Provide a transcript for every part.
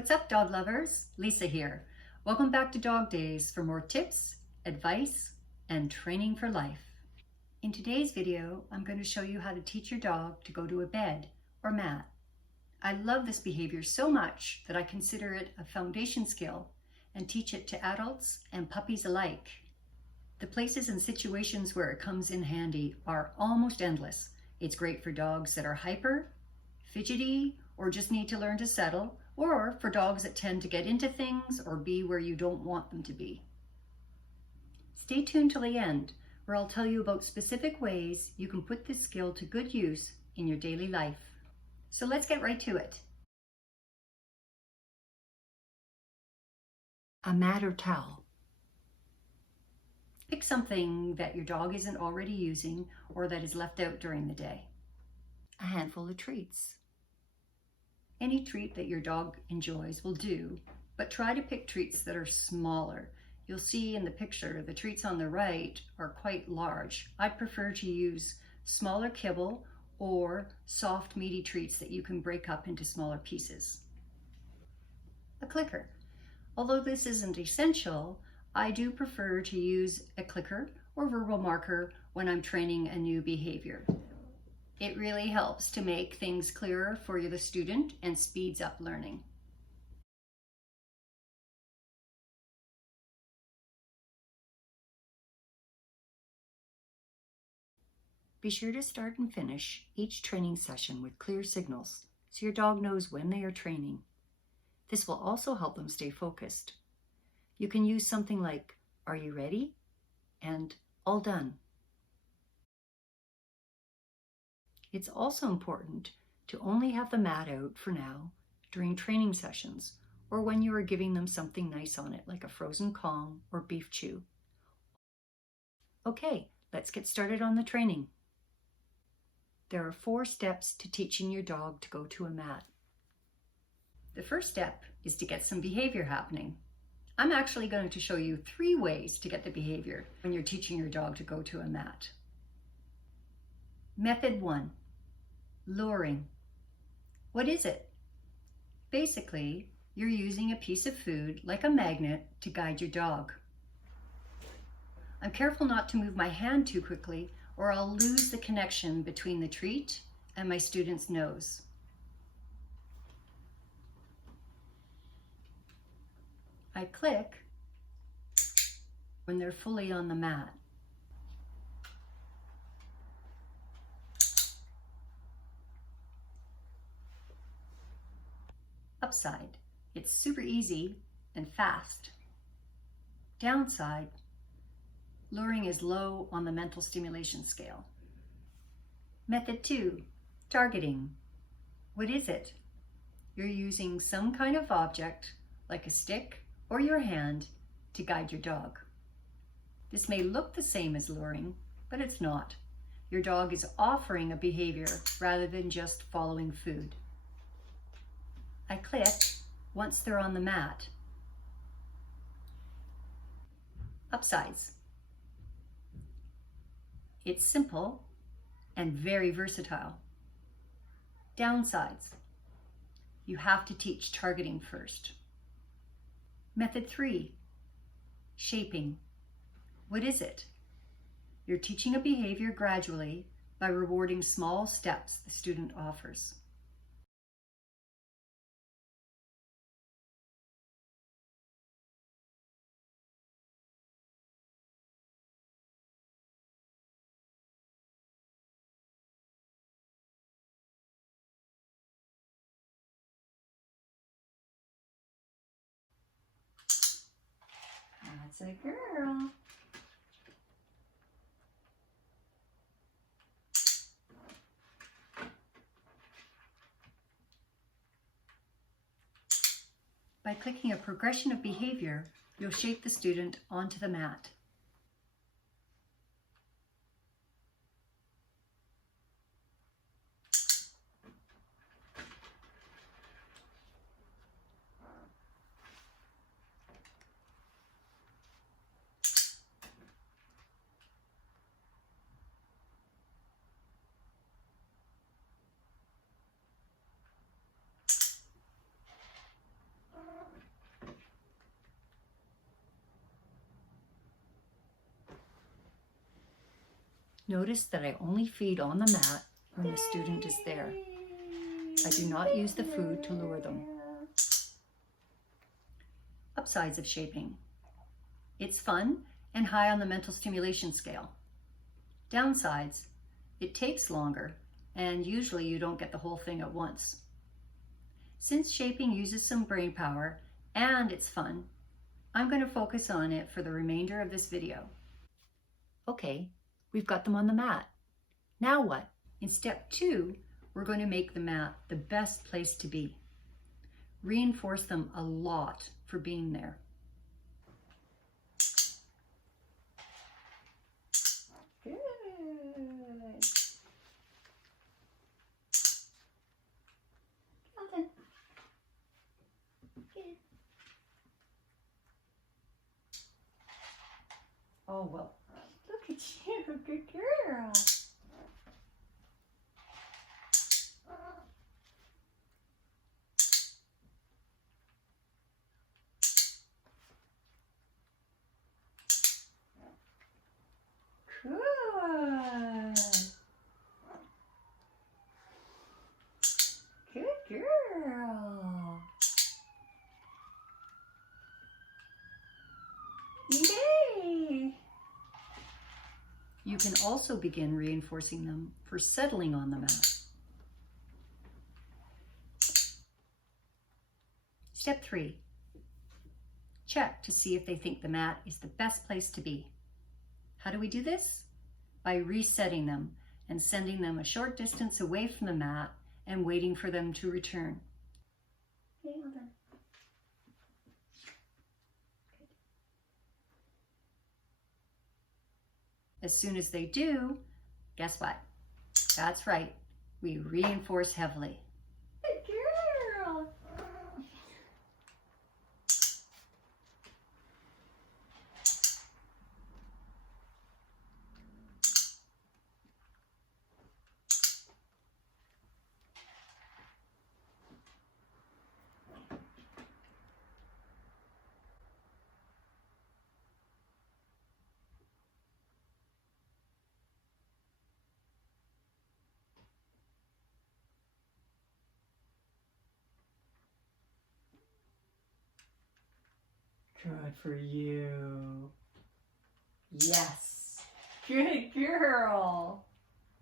What's up, dog lovers? Lisa here. Welcome back to Dog Days for more tips, advice, and training for life. In today's video, I'm going to show you how to teach your dog to go to a bed or mat. I love this behavior so much that I consider it a foundation skill and teach it to adults and puppies alike. The places and situations where it comes in handy are almost endless. It's great for dogs that are hyper, fidgety, or just need to learn to settle, or for dogs that tend to get into things or be where you don't want them to be. Stay tuned till the end, where I'll tell you about specific ways you can put this skill to good use in your daily life. So let's get right to it. A mat or towel. Pick something that your dog isn't already using or that is left out during the day. A handful of treats. Any treat that your dog enjoys will do, but try to pick treats that are smaller. You'll see in the picture the treats on the right are quite large. I'd prefer to use smaller kibble or soft meaty treats that you can break up into smaller pieces. A clicker. Although this isn't essential, I do prefer to use a clicker or verbal marker when I'm training a new behavior. It really helps to make things clearer for the student and speeds up learning. Be sure to start and finish each training session with clear signals so your dog knows when they are training. This will also help them stay focused. You can use something like, "Are you ready?" and "All done." It's also important to only have the mat out for now during training sessions or when you are giving them something nice on it like a frozen Kong or beef chew. Okay, let's get started on the training. There are 4 steps to teaching your dog to go to a mat. The first step is to get some behavior happening. I'm actually going to show you 3 ways to get the behavior when you're teaching your dog to go to a mat. Method 1. Luring. What is it? Basically, you're using a piece of food like a magnet to guide your dog. I'm careful not to move my hand too quickly or I'll lose the connection between the treat and my student's nose. I click when they're fully on the mat. Upside, it's super easy and fast. Downside, luring is low on the mental stimulation scale. Method 2, targeting. What is it? You're using some kind of object, like a stick or your hand, to guide your dog. This may look the same as luring, but it's not. Your dog is offering a behavior rather than just following food. I click once they're on the mat. Upsides. It's simple and very versatile. Downsides. You have to teach targeting first. Method 3, shaping. What is it? You're teaching a behavior gradually by rewarding small steps the student offers. That's a girl. By clicking a progression of behavior, you'll shape the student onto the mat. Notice that I only feed on the mat when the student is there. I do not use the food to lure them. Upsides of shaping. It's fun and high on the mental stimulation scale. Downsides, it takes longer and usually you don't get the whole thing at once. Since shaping uses some brain power and it's fun, I'm going to focus on it for the remainder of this video. Okay, we've got them on the mat. Now what? In step 2, we're going to make the mat the best place to be. Reinforce them a lot for being there. Good. Jonathan. Good. Oh, well, look at you, good girl. Good. Good girl. Yay! You can also begin reinforcing them for settling on the mat. Step 3. Check to see if they think the mat is the best place to be. How do we do this? By resetting them and sending them a short distance away from the mat and waiting for them to return. Okay, hold on. Good. As soon as they do, guess what? That's right, we reinforce heavily. Good girl! Good for you. Yes. Good girl.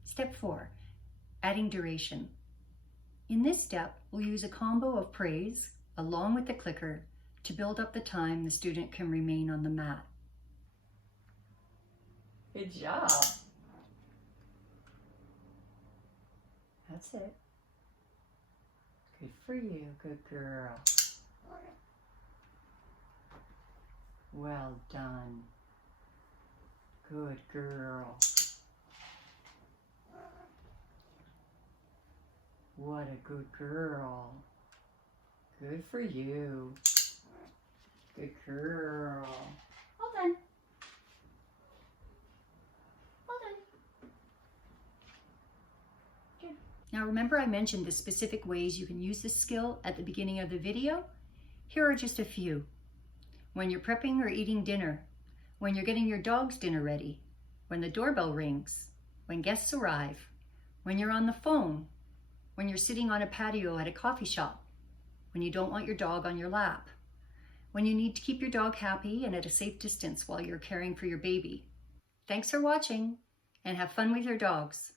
Step 4, adding duration. In this step, we'll use a combo of praise along with the clicker to build up the time the student can remain on the mat. Good job. That's it. Good for you, good girl. Well done. Good girl. What a good girl. Good for you. Good girl. Hold on. Hold on. Good. Now remember I mentioned the specific ways you can use this skill at the beginning of the video? Here are just a few. When you're prepping or eating dinner, when you're getting your dog's dinner ready, when the doorbell rings, when guests arrive, when you're on the phone, when you're sitting on a patio at a coffee shop, when you don't want your dog on your lap, when you need to keep your dog happy and at a safe distance while you're caring for your baby. Thanks for watching and have fun with your dogs.